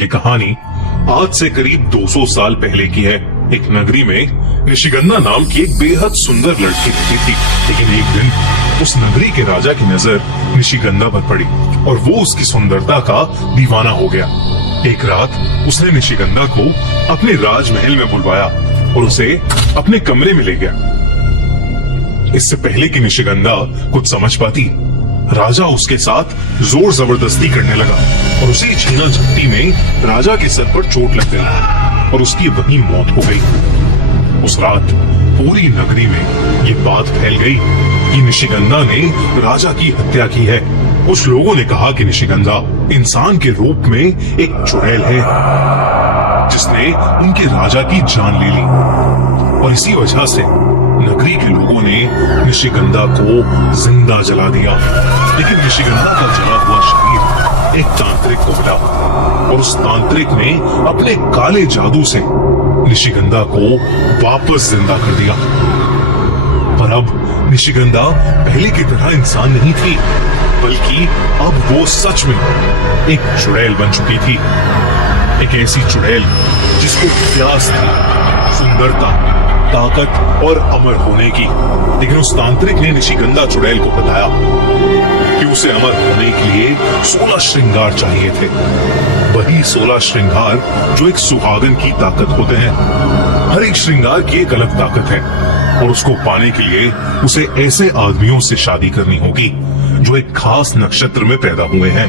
ये कहानी आज से करीब 200 साल पहले की है। एक नगरी में निशिगंधा नाम की एक बेहद सुंदर लड़की रहती थी। लेकिन एक दिन उस नगरी के राजा की नजर निशिगंधा पर पड़ी और वो उसकी सुंदरता का दीवाना हो गया। एक रात उसने निशिगंधा को अपने राजमहल में बुलवाया और उसे अपने कमरे में ले गया। इससे पहले कि निशिगंधा कुछ समझ पाती, राजा उसके साथ जोर जबरदस्ती करने लगा और उसी छीना झपटी में राजा के सर पर चोट लग गई और उसकी वहीं मौत हो गई। उस रात पूरी नगरी में ये बात फैल गई कि निशिगंधा ने राजा की हत्या की है। कुछ लोगों ने कहा कि निशिगंधा इंसान के रूप में एक चुड़ैल है जिसने उनके राजा की जान ले ली और इसी वजह से नगरी के लोगों ने निशिगंधा को जिंदा जला दिया। लेकिन निशिगंधा का जला हुआ शरीर एक तांत्रिक को मिला और उस तांत्रिक ने अपने काले जादू से निशिगंधा को वापस जिंदा कर दिया। पर अब निशिगंधा पहले की तरह इंसान नहीं थी, बल्कि अब वो सच में एक चुड़ैल बन चुकी थी। एक ऐसी चुड़ैल जिसको प्यास थी सुंदरता, ताकत और अमर होने की। लेकिन उस तांत्रिक ने निशिगंधा चुड़ैल को बताया कि उसे अमर होने के लिए 16 श्रृंगार चाहिए थे। वही 16 श्रृंगार जो एक सुहागन की ताकत होते हैं। हर एक श्रृंगार की एक अलग ताकत है और उसको पाने के लिए उसे ऐसे आदमियों से शादी करनी होगी जो एक खास नक्षत्र में पैदा हुए हैं।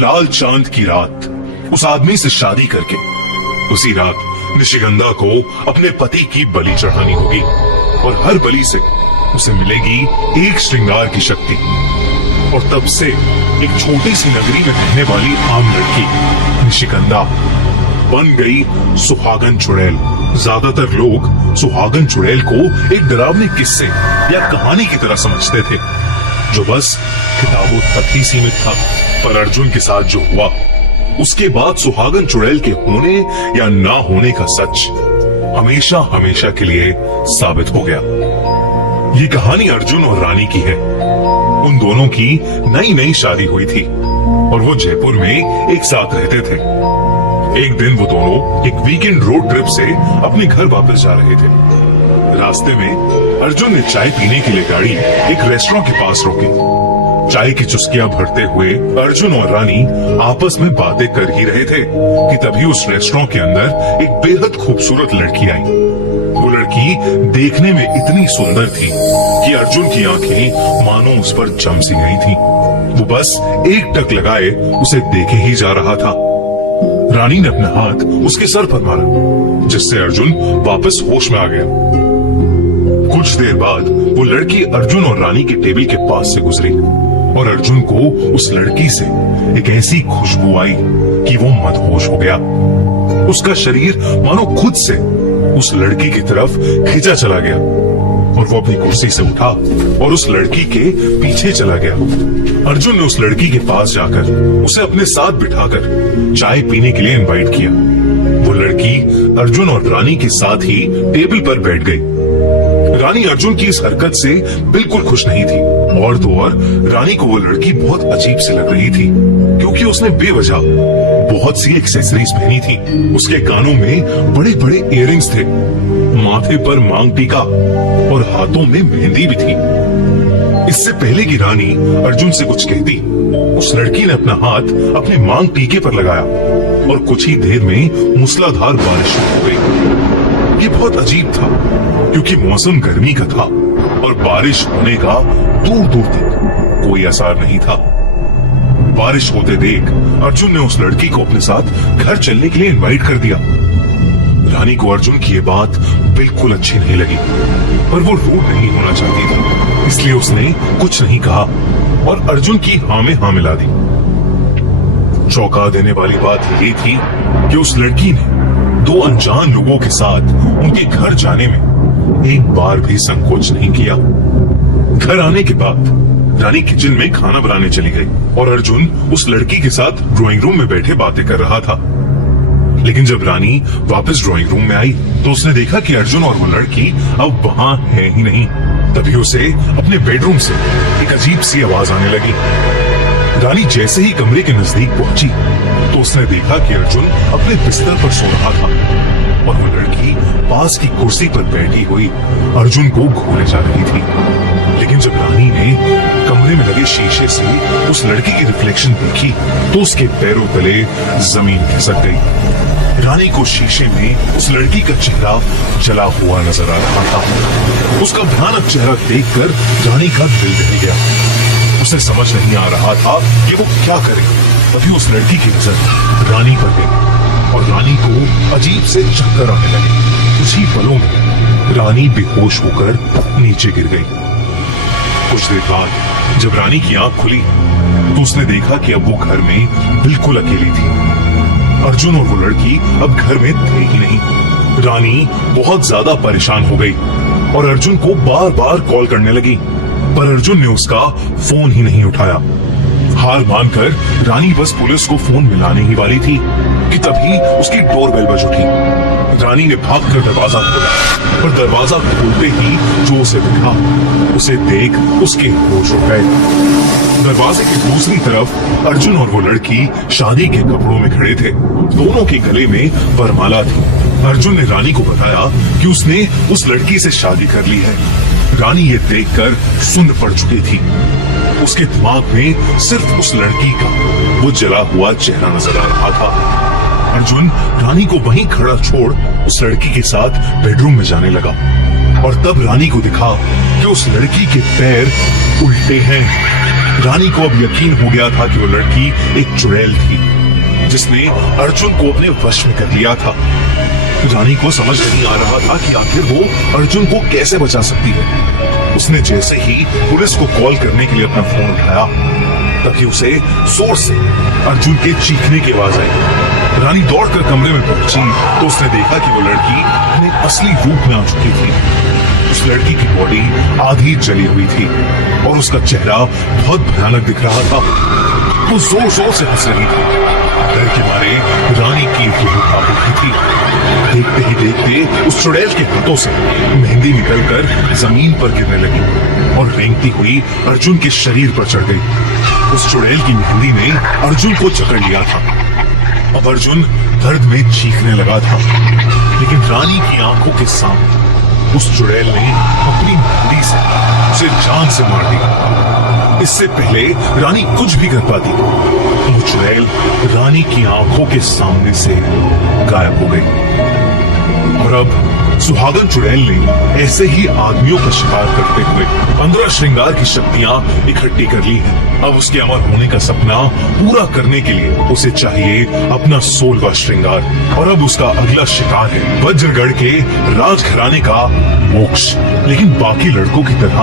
लाल चांद की रात उस आदमी से शादी करके उसी रात निशिगंधा को अपने पति की बलि चढ़ानी होगी और हर बलि से उसे मिलेगी एक श्रृंगार की शक्ति। और तब से एक छोटी सी नगरी में रहने वाली आम लड़की निशिगंधा बन गई सुहागन चुड़ैल। ज्यादातर लोग सुहागन चुड़ैल को एक डरावने किस्से या कहानी की तरह समझते थे जो बस किताबों तक ही सीमित था। पर अर्जुन के साथ जो हुआ उसके बाद सुहागन चुड़ैल के होने या ना होने का सच हमेशा हमेशा के लिए साबित हो गया। ये कहानी अर्जुन और रानी की है। उन दोनों की नई नई शादी हुई थी और वो जयपुर में एक साथ रहते थे। एक दिन वो दोनों एक वीकेंड रोड ट्रिप से अपने घर वापस जा रहे थे। रास्ते में अर्जुन ने चाय पीने के लिए गाड़ी एक रेस्टोरेंट के पास रोकी। चाय की चुस्कियां भरते हुए अर्जुन और रानी आपस में बातें कर ही रहे थे कि तभी उस रेस्टोरेंट के अंदर एक बेहद खूबसूरत लड़की आई। वो लड़की देखने में इतनी सुंदर थी कि अर्जुन की आंखें मानो उस पर जम सी गई थी। वो बस एक टक लगाए उसे देखे ही जा रहा था। रानी ने अपना हाथ उसके सर पर मारा जिससे अर्जुन वापस होश में आ गया। कुछ देर बाद वो लड़की अर्जुन और रानी के टेबल के पास से गुजरी और अर्जुन को उस लड़की से एक ऐसी खुशबू आई कि वो मदहोश हो गया। उसका शरीर मानो खुद से उस लड़की की तरफ खींचा चला गया और वो अपनी कुर्सी से उठा और उस लड़की के पीछे चला गया। अर्जुन ने उस लड़की के पास जाकर उसे अपने साथ बिठाकर चाय पीने के लिए इनवाइट किया। वो लड़की अर्जुन और रानी के साथ ही टेबल पर बैठ गई। रानी अर्जुन की इस हरकत से बिल्कुल खुश नहीं थी और तो और रानी को वो लड़की बहुत अजीब सी लग रही थी क्योंकि उसने बेवजह बहुत सी एक्सेसरीज पहनी थी। उसके कानों में बड़े बड़े इयररिंग्स थे, माथे पर मांग टीका और हाथों में मेहंदी भी थी। इससे पहले कि रानी अर्जुन से कुछ कहती, उस लड़की ने अपना हाथ अपने मांग टीके पर लगाया और कुछ ही देर में मूसलाधार बारिश शुरू हो गई। ये बहुत अजीब था क्योंकि मौसम गर्मी का था और बारिश होने का दूर दूर तक कोई आसार नहीं था। बारिश होते देख अर्जुन ने उस लड़की को अपने साथ घर चलने के लिए इनवाइट कर दिया। रानी को अर्जुन की ये बात बिल्कुल अच्छी नहीं लगी पर वो रूड नहीं होना चाहती थी, इसलिए उसने कुछ नहीं कहा और अर्जुन की हाँ में हाँ मिला दी। चौंका देने वाली बात ये थी कि उस लड़की ने दो अनजान लोगों के साथ उनके घर जाने में एक बार भी संकोच नहीं किया। घर आने के बाद रानी किचन में खाना बनाने चली गई और अर्जुन उस लड़की के साथ ड्राइंग रूम में बैठे बातें कर रहा था। लेकिन जब रानी वापस ड्राइंग रूम में आई तो उसने देखा कि अर्जुन और वो लड़की अब वहां है ही नहीं। तभी उसे अपने बेडरूम से एक अजीब सी आवाज आने लगी। रानी जैसे ही कमरे के नजदीक पहुंची तो तो उसने देखा कि अर्जुन अपने बिस्तर पर सो रहा था और वो लड़की पास की कुर्सी पर बैठी हुई अर्जुन को घूरे जा रही थी। लेकिन जब रानी ने कमरे में लगे शीशे से उस लड़की की रिफ्लेक्शन देखी तो उसके पैरों तले जमीन खिसक गई। रानी को शीशे में उस लड़की का चेहरा जला हुआ नजर आ रहा था। उसका भयानक चेहरा देखकर रानी का दिल दहल गया। उसे समझ नहीं आ रहा था कि वो क्या करे। तभी उस लड़की की नजर रानी पर गई और रानी को अजीब से चक्कर आने लगे। उसी पलों में रानी बेहोश होकर नीचे गिर गई। कुछ देर बाद जब रानी की आंख खुली तो उसने देखा कि अब वो घर में बिल्कुल अकेली थी। अर्जुन और वो लड़की अब घर में थे ही नहीं। रानी बहुत ज्यादा परेशान हो गई और अर्जुन को बार बार कॉल करने लगी, पर अर्जुन ने उसका फोन ही नहीं उठाया। हार मानकर रानी बस पुलिस को फोन मिलाने ही वाली थी कि तभी उसकी डोरबेल बज उठी। रानी ने भागकर दरवाजा खोला, पर दरवाजा खोलते ही जो उसे दिखा उसे देख उसके होश उड़ गए। दरवाजे की दूसरी तरफ अर्जुन और वो लड़की शादी के कपड़ों में खड़े थे। दोनों के गले में वरमाला थी। अर्जुन ने रानी को बताया कि उसने उस लड़की से शादी कर ली है। रानी ये देखकर सुन्न पड़ चुकी थी। उसके दिमाग में सिर्फ उस लड़की का वो जला हुआ चेहरा नजर आ रहा था। अर्जुन रानी को वहीं खड़ा छोड़ उस लड़की के साथ बेडरूम में जाने लगा और तब रानी को दिखा कि उस लड़की के पैर उल्टे हैं। रानी को अब यकीन हो गया था कि वो लड़की एक चुड़ैल थी जिसने अर्जुन को अपने वश में कर लिया था। रानी को समझ नहीं आ रहा था कि आखिर वो अर्जुन को कैसे बचा सकती है। उसने जैसे ही पुलिस को कॉल करने के लिए अपना फोन उठाया तभी उसे जोर से अर्जुन के चीखने की आवाज आई। रानी दौड़कर कमरे में पहुंची तो उसने देखा कि वो लड़की अपने असली रूप में आ चुकी थी। उस लड़की की बॉडी आधी जली हुई थी और उसका चेहरा बहुत भयानक दिख रहा था। वो जोर जोर से हंस रही थी। डर के मारे रानी की रूह कांप उठी थी। देखते ही देखते उस चुड़ैल के हाथों से मेहंदी निकलकर जमीन पर गिरने लगी और रेंगती हुई अर्जुन के शरीर पर चढ़ गई। उस चुड़ैल की मेहंदी ने अर्जुन को जकड़ लिया था। अब अर्जुन दर्द में चीखने लगा था, लेकिन रानी की आंखों के सामने उस चुड़ैल ने अपनी मेहंदी से उसे जान से मार दिया। इससे पहले रानी कुछ भी कर पाती, वो चुड़ैल रानी की आंखों के सामने से गायब हो गई। और अब सुहागन चुड़ैल ने ऐसे ही आदमियों का शिकार करते हुए 15 श्रृंगार की शक्तियां इकट्ठी कर ली हैं। अब उसके अमर होने का सपना पूरा करने के लिए उसे चाहिए अपना 16वां श्रृंगार। और अब उसका अगला शिकार है वज्रगढ़ के राजघराने का मोक्ष। लेकिन बाकी लड़कों की तरह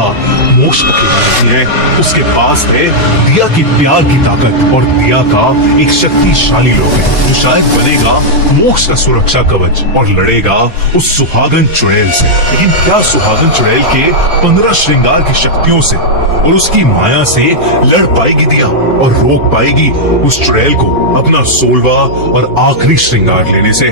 मोक्ष अकेला नहीं है। उसके पास है दिया की प्यार की ताकत और दिया का एक शक्तिशाली लोग है जो शायद बनेगा मोक्ष का सुरक्षा कवच और लड़ेगा उस सुहागन चुड़ैल से। लेकिन क्या सुहागन चुड़ैल के 15 श्रृंगार की शक्तियों से और उसकी माया से लड़ पाएगी दिया और रोक पाएगी उस चुड़ैल को अपना 16वां और आखिरी श्रृंगार लेने से?